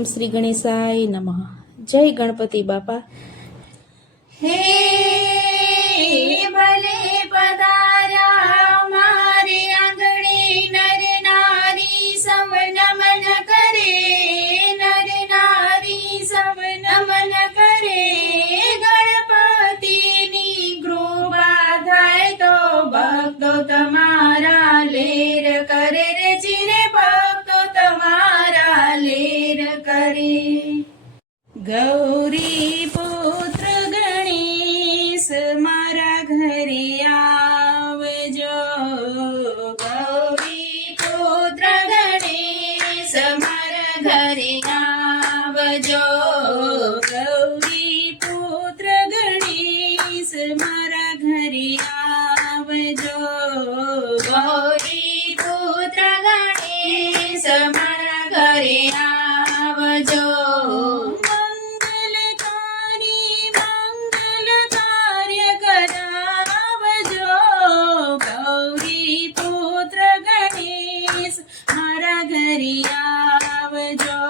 ઓમ શ્રી ગણેશાય નમઃ. જય ગણપતિ બાપા. હે ભલે પધાર્યા મારે આંગણે નર નારી સૌ નમન કરે, નર નારી સૌ નમન કરે. ગણપતિની કૃપા થાય તો ભક્તો તમારા લેર કરે રે ચિરે, ભક્તો તમારા લેર કરે. ગૌરી પુત્ર ગણેશ મારા ઘરે આવજો, ગૌરી પુત્ર ગણેશ મારા ઘરે આવજો, ગૌરી પુત્ર ગણેશ મારા ઘરે આવજો, ગૌરી પુત્ર ગણેશ મારા ઘરે આવજો. મંગલકારી મંગલ કાર્ય કરાવજો, ગૌરી પુત્ર ગણેશ મારા ઘરે આવજો,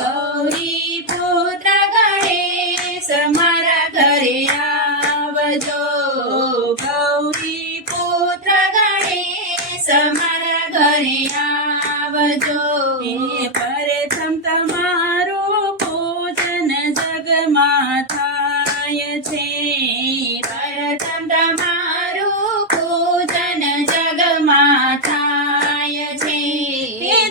ગૌરી પુત્ર ગણેશ મારા ઘરે આવજો. પ્રથમ તમારું પૂજન જગમાં થાય છે, પ્રથમ તમારું પૂજન જગમાં થાય છે.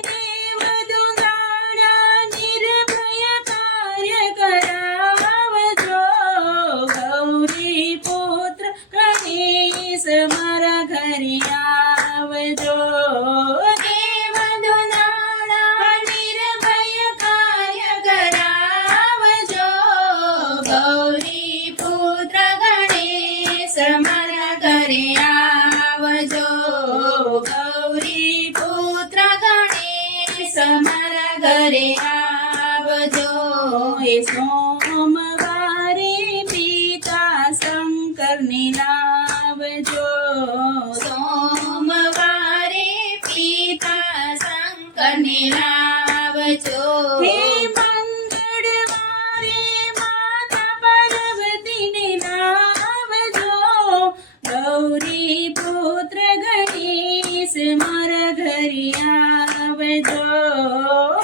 દેવ દુલાળા નિર્ભય કાર્ય કરાવજો, ગૌરી પુત્ર ગણેશ મારા ઘરે આવજો, દેવ દુલાળા નિર્ભય કાર્ય કરાવજો, ગૌરી પુત્ર ગણેશ મારા ઘરે આવજો, ગૌરી પુત્ર ગણેશ મારા ઘરે આવજો. એ સોમવારે પિતા શંકરને લાવજો, સોમવારે પિતા શંકરને લાવજો. હે મંગળવારે માતા પાર્વતીને લાવજો, ગૌરી પુત્ર ગણેશ મારા ઘરે આવજો,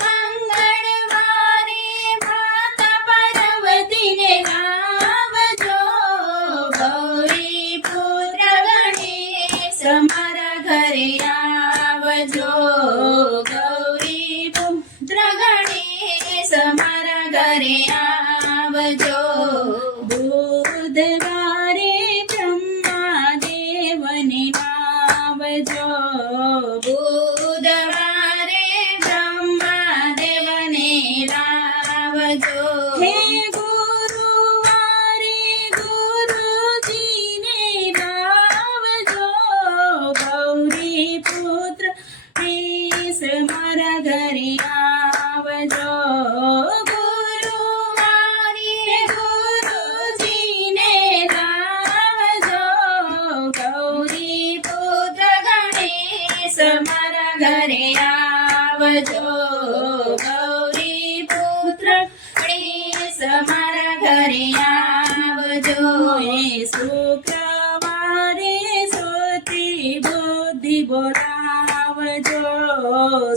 મંગળવારે માતા પાર્વતીને લાવજો, ગૌરી પુત્ર ગણેશ મારા ઘરે આવજો, ગૌરી પુત્ર ગણેશ મારા ઘરે આવજો. બુધવારે બ્રહ્માદેવને લાવજો, બુધવારે બ્રહ્માદેવને લાવજો. હે ગુરુવારે ગુરુજીને લાવજો, ગૌરી પુત્ર ગણેશ મારા ઘરે આવજો, ગુરુવારે ગુરુજીને લાવજો, ગૌરી પુત્ર ગણેશ મારા ઘરે આવજો, ગૌરી પુત્ર ગણેશ મારા ઘરે આવજો. એ શુક્રવારે શ્રુતિ બુદ્ધિ બોલાવજો,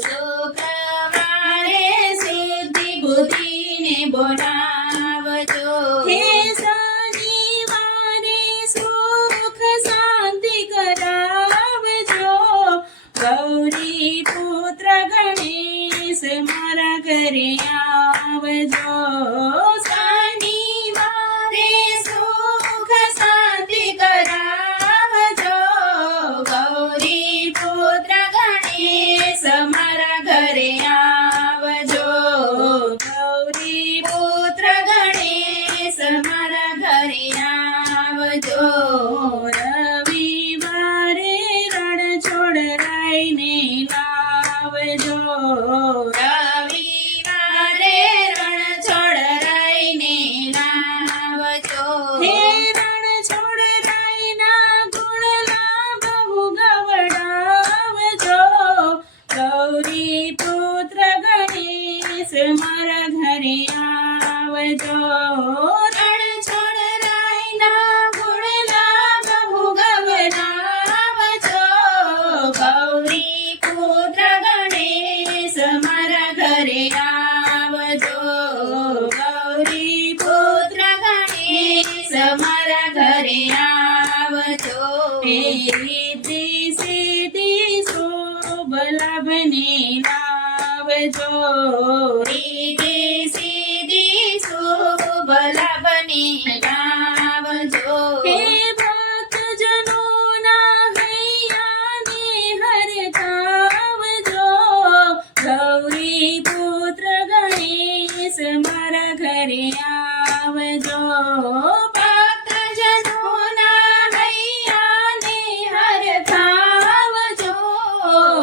શુક્રવારે શુદ્ધિ બુદ્ધિને બોલાવજો. હે શનિવારે સુખ શાંતિ કરાવજો, ગૌરી પુત્ર ગણેશ મારા ઘરે આવજો, શનિવારે સુખ શાંતિ કરાવજો, ગૌરી પુત્ર ગણેશ મારા ઘરે આવજો, ગૌરી પુત્ર ગણેશ મારા ઘરે આવજો. રવિવારે રણછોડ રાયને લાવજો, રવિવારે રણછોડ રાયને લાવજો. હે રણછોડ રાયના ગુણ ગૌરી પુત્ર ગણેશ મારા ઘરે આવજો રણ છોડ રાયના ગુણલા બહુ ગવરાવજો ગૌરી પુત્ર ગણેશ મારા ઘરે આવજો ગૌરી પુત્ર ગણેશ મારા ઘરે આવજો રીતિ સિદ્ધિ શુભ લાભને લાવજો રીતિ સિદ્ધિ શુભ લાભને લાવજો હે ભક્તજનોના હૈયાને હરખાવજો ગૌરી પુત્ર ગણેશ મારા ઘરે આવજો ભક્તજનોના હૈયાને હરખાવજો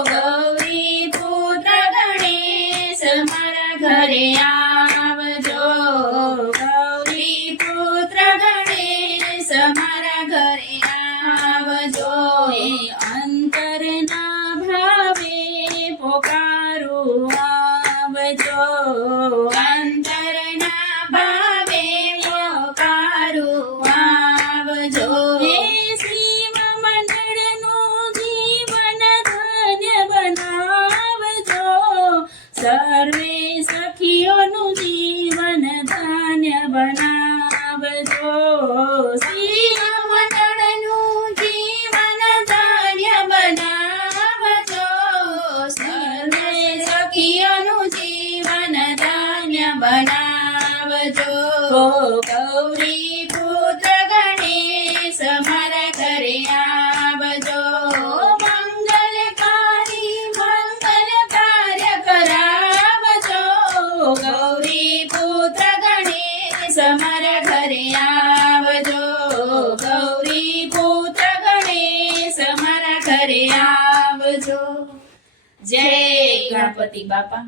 ગૌરી પુત્ર ગણેશ મારા ઘરે આવજો ગૌરી પુત્ર ગણેશ મારા ઘરે આવજો એ અંતરના ભાવે પોકારું આવજો અંતરના ભાવે પોકારું આવજો હે શિવ મંડળનું જીવન ધન્ય બનાવજો સર્વે સખીઓનું જીવન ધન્ય બનાવજો શિવ મંડળનું જીવન ધન્ય બનાવજો સર્વે સખીઓનું જીવન ધન્ય બનાવજો ગૌરી પુત્ર ગણેશ મારા ઘરે આવજો મંગલકારી મંગલ કાર્ય કરાવજો ગૌરી પુત્ર ગણેશ મારા ઘરે આવજો ગૌરી પુત્ર ગણેશ મારા ઘરે આવજો જય ગણપતિ બાપા